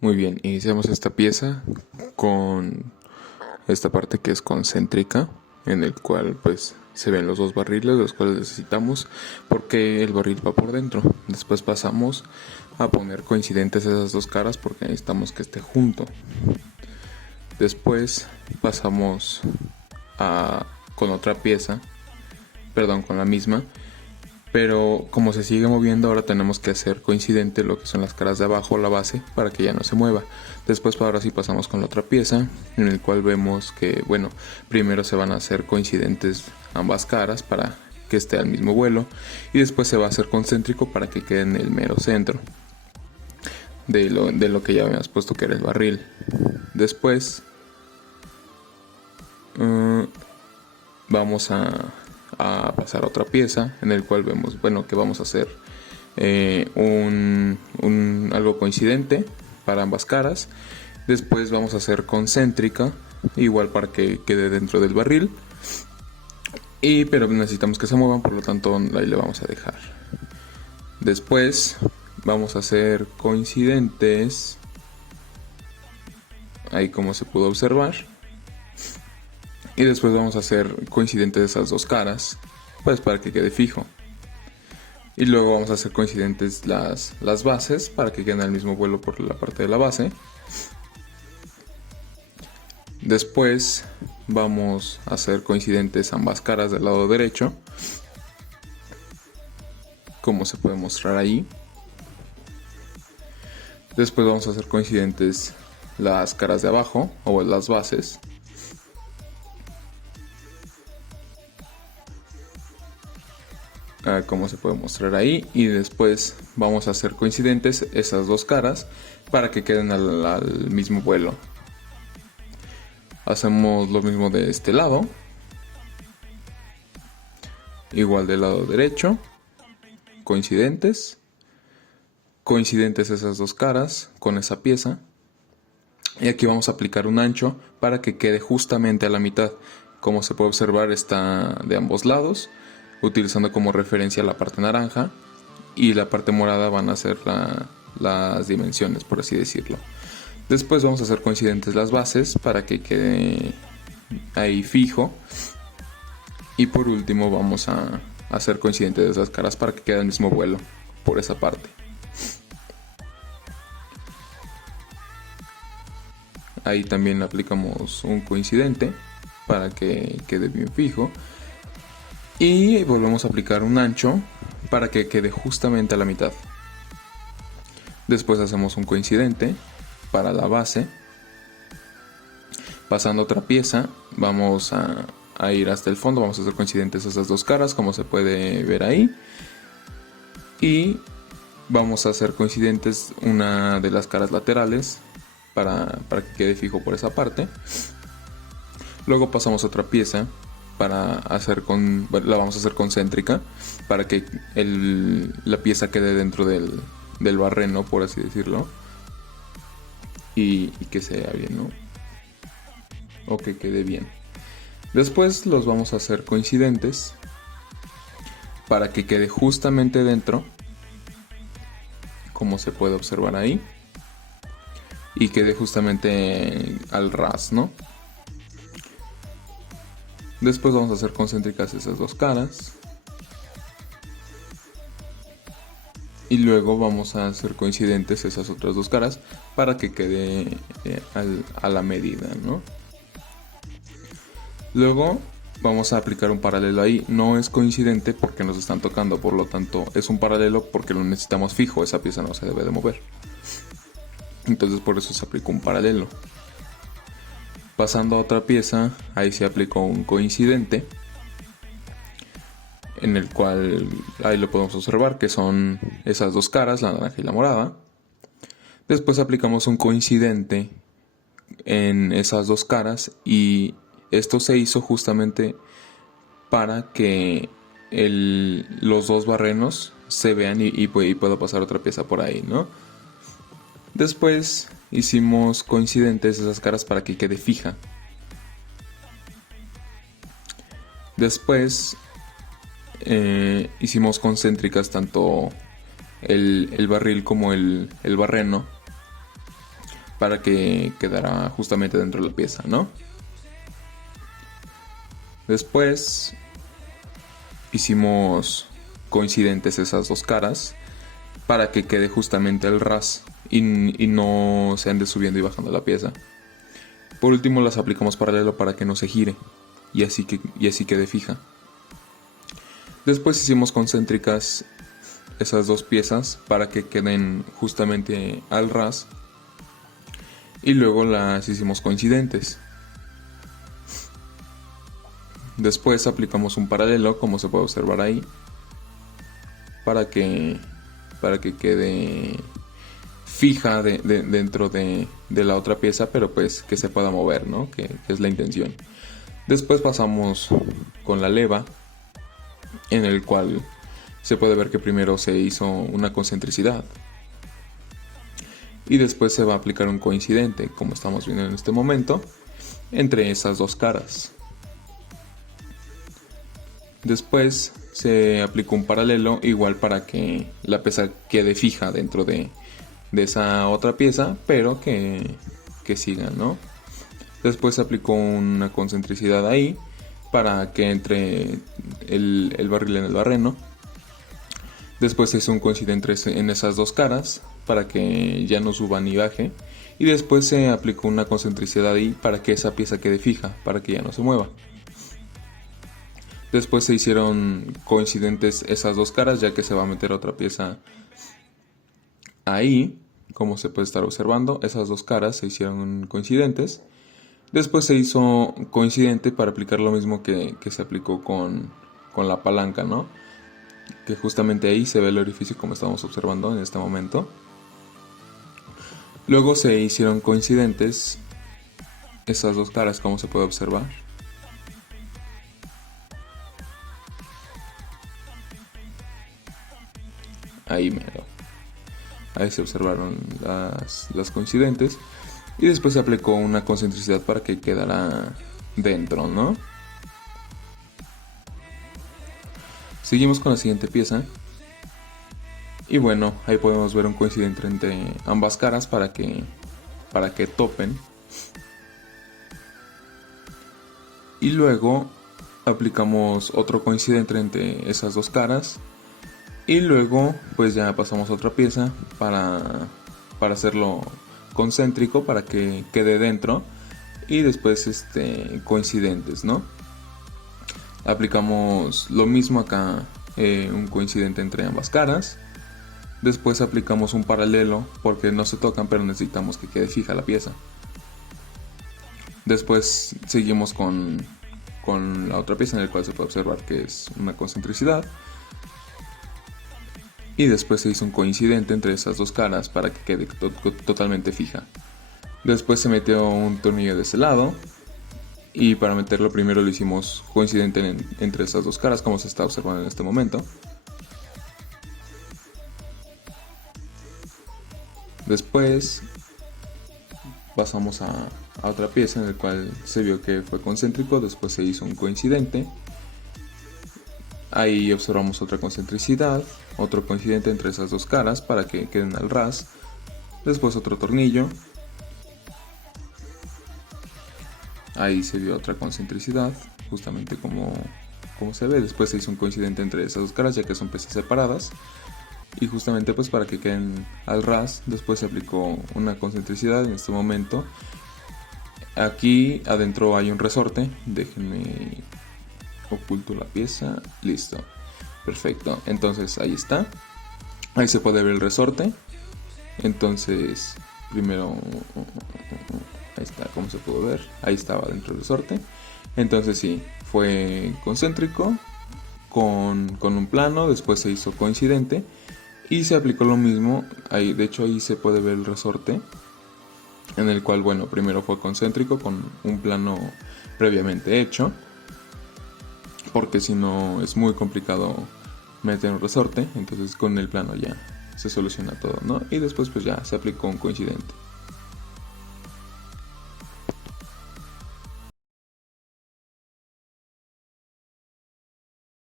Muy bien, iniciamos esta pieza con esta parte que es concéntrica, en el cual pues se ven los dos barriles, los cuales necesitamos porque el barril va por dentro. Después pasamos a poner coincidentes esas dos caras porque necesitamos que esté junto. Después pasamos a con otra pieza, perdón, con la misma, pero como se sigue moviendo ahora tenemos que hacer coincidente lo que son las caras de abajo, la base, para que ya no se mueva. Después ahora sí pasamos con la otra pieza, en el cual vemos que, bueno, primero se van a hacer coincidentes ambas caras para que esté al mismo vuelo, y después se va a hacer concéntrico para que quede en el mero centro de lo que ya habíamos puesto, que era el barril. Después vamos a pasar a otra pieza, en el cual vemos, bueno, que vamos a hacer algo coincidente para ambas caras. Después vamos a hacer concéntrica, igual para que quede dentro del barril, pero necesitamos que se muevan, por lo tanto ahí le vamos a dejar. Después vamos a hacer coincidentes, ahí como se pudo observar. Y después vamos a hacer coincidentes esas dos caras, pues para que quede fijo. Y luego vamos a hacer coincidentes las bases para que queden al mismo vuelo por la parte de la base. Después vamos a hacer coincidentes ambas caras del lado derecho, como se puede mostrar ahí. Después vamos a hacer coincidentes las caras de abajo o las bases. Como se puede mostrar ahí, y después vamos a hacer coincidentes esas dos caras para que queden al mismo vuelo. Hacemos lo mismo de este lado, igual del lado derecho, coincidentes esas dos caras con esa pieza, y aquí vamos a aplicar un ancho para que quede justamente a la mitad. Como se puede observar, está de ambos lados, utilizando como referencia la parte naranja, y la parte morada van a ser las dimensiones, por así decirlo. Después vamos a hacer coincidentes las bases para que quede ahí fijo, y por último vamos a hacer coincidentes esas caras para que quede el mismo vuelo por esa parte. Ahí también aplicamos un coincidente para que quede bien fijo. Y volvemos a aplicar un ancho para que quede justamente a la mitad. Después hacemos un coincidente para la base. Pasando otra pieza, vamos a ir hasta el fondo. Vamos a hacer coincidentes esas dos caras, como se puede ver ahí. Y vamos a hacer coincidentes una de las caras laterales para que quede fijo por esa parte. Luego pasamos a otra pieza para hacer la vamos a hacer concéntrica para que la pieza quede dentro del barreno, por así decirlo, y que sea bien, ¿no? O que quede bien. Después los vamos a hacer coincidentes para que quede justamente dentro, como se puede observar ahí, y quede justamente al ras, ¿no? Después vamos a hacer concéntricas esas dos caras. Y luego vamos a hacer coincidentes esas otras dos caras para que quede a la medida, ¿no? Luego vamos a aplicar un paralelo ahí. No es coincidente porque nos están tocando, por lo tanto es un paralelo porque lo necesitamos fijo. Esa pieza no se debe de mover. Entonces por eso se aplicó un paralelo. Pasando a otra pieza, ahí se aplicó un coincidente, en el cual ahí lo podemos observar que son esas dos caras, la naranja y la morada. Después aplicamos un coincidente en esas dos caras, y esto se hizo justamente para que los dos barrenos se vean y pueda pasar otra pieza por ahí, ¿no? Después hicimos coincidentes esas caras para que quede fija. Después hicimos concéntricas tanto el barril como el barreno, para que quedara justamente dentro de la pieza, ¿no? Después hicimos coincidentes esas dos caras para que quede justamente el ras y no se ande subiendo y bajando la pieza. Por último las aplicamos paralelo para que no se gire y así quede fija. Después hicimos concéntricas esas dos piezas para que queden justamente al ras y luego las hicimos coincidentes. Después aplicamos un paralelo, como se puede observar ahí, para que quede fija dentro de la otra pieza, pero pues que se pueda mover, ¿no? Que es la intención. Después pasamos con la leva, en el cual se puede ver que primero se hizo una concentricidad y después se va a aplicar un coincidente, como estamos viendo en este momento, entre esas dos caras. Después se aplicó un paralelo igual para que la pieza quede fija dentro de esa otra pieza, pero que siga, ¿no? Después se aplicó una concentricidad ahí para que entre el barril en el barreno. Después se hizo un coincidente en esas dos caras para que ya no suba ni baje. Y después se aplicó una concentricidad ahí para que esa pieza quede fija, para que ya no se mueva. Después se hicieron coincidentes esas dos caras, ya que se va a meter otra pieza ahí. Como se puede estar observando, esas dos caras se hicieron coincidentes. Después se hizo coincidente para aplicar lo mismo que se aplicó con la palanca, ¿no? Que justamente ahí se ve el orificio como estamos observando en este momento. Luego se hicieron coincidentes esas dos caras, como se puede observar. Ahí mero. Ahí se observaron las coincidentes. Y después se aplicó una concentricidad para que quedara dentro, ¿no? Seguimos con la siguiente pieza. Y bueno, ahí podemos ver un coincidente entre ambas caras para que topen. Y luego aplicamos otro coincidente entre esas dos caras. Y luego pues ya pasamos a otra pieza para hacerlo concéntrico, para que quede dentro. Y después coincidentes, ¿no? Aplicamos lo mismo acá, un coincidente entre ambas caras. Después aplicamos un paralelo porque no se tocan, pero necesitamos que quede fija la pieza. Después seguimos con la otra pieza, en la cual se puede observar que es una concentricidad. Y después se hizo un coincidente entre esas dos caras para que quede totalmente fija. Después se metió un tornillo de ese lado. Y para meterlo primero lo hicimos coincidente entre esas dos caras, como se está observando en este momento. Después pasamos a otra pieza en la cual se vio que fue concéntrico. Después se hizo un coincidente. Ahí observamos otra concentricidad, otro coincidente entre esas dos caras para que queden al ras. Después otro tornillo. Ahí se vio otra concentricidad, justamente como se ve. Después se hizo un coincidente entre esas dos caras, ya que son piezas separadas. Y justamente pues para que queden al ras. Después se aplicó una concentricidad en este momento. Aquí adentro hay un resorte. Déjenme oculto la pieza. Listo. Perfecto. Entonces ahí está. Ahí se puede ver el resorte. Entonces primero... Ahí está, como se pudo ver. Ahí estaba dentro del resorte. Entonces sí, fue concéntrico con un plano. Después se hizo coincidente. Y se aplicó lo mismo. Ahí, de hecho ahí se puede ver el resorte. En el cual, bueno, primero fue concéntrico con un plano previamente hecho. Porque si no es muy complicado meter un resorte. Entonces con el plano ya se soluciona todo, ¿no? Y después pues ya se aplicó un coincidente.